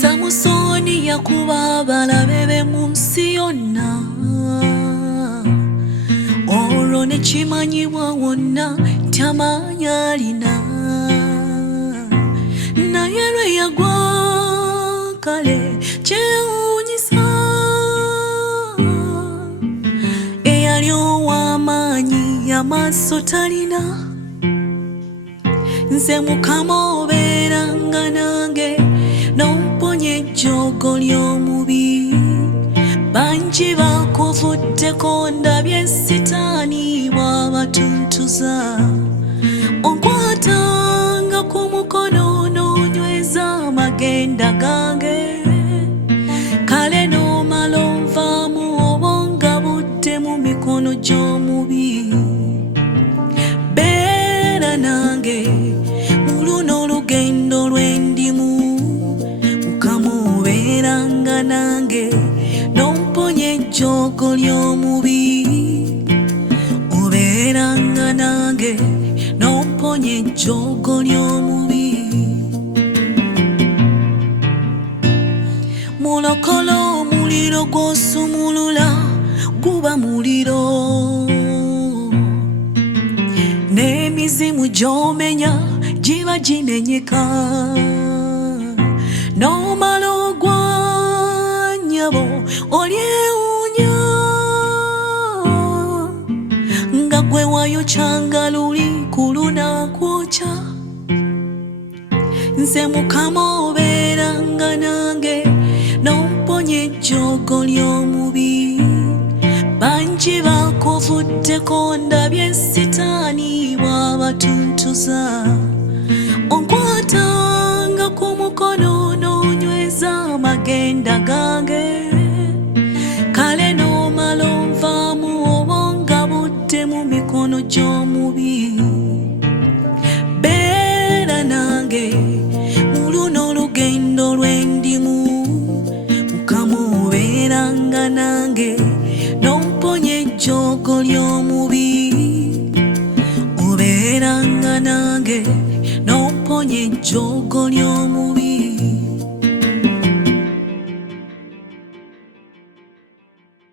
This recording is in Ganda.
Samusoni yakuba abalabe be mu nsi yonna, olwo ne kimanyibwa wonna nti amaanyi alina. Naye lwe yagwa kale kyewuunyisa, eyali ow'amaanyi amaaso talina. Nze Mukama obeeranga nange n'omponya ejjoogo ly'omubi. Bangi bakuvuddeko ndabye Sitaani bw'abatuntuza, onkwatanga ku mukono n'onyweza amagenda gange. Kale n'omala onvaamu oba nga budde mu mikono gy'omubi. Beera nange mu luno olugendo lwe ndimu, Mukama obeeranga nange n'omponya ejjoogo ly'omubi. Obeeranga nange n'omponya ejjoogo ly'omubi. Mulokola omuliro gw'osumulula guba muliro, n'emizimu gy'omenya giba gimenyeka. N'omala ogwa nnyabo olyewuunya, nga gwe wayokyanga luli ku lunaakwokya. Nze Mukama obeeranga nange n'omponya ejjoogo ly'omubi. Bangi bakuvuddeko ndabye Sitaani bw'abatuntuza, onkwatanga ku mukono n'onyweza amagenda gange. Kale n'omala onvaamu oba nga budde mu mikono gy'omubi. Beera nange mu luno olugendo lwe ndimu, Mukama obeeranga nange n'omponya ejjoogo ly'omubi. Obeeranga nange n'omponya ejjoogo ly'omubi.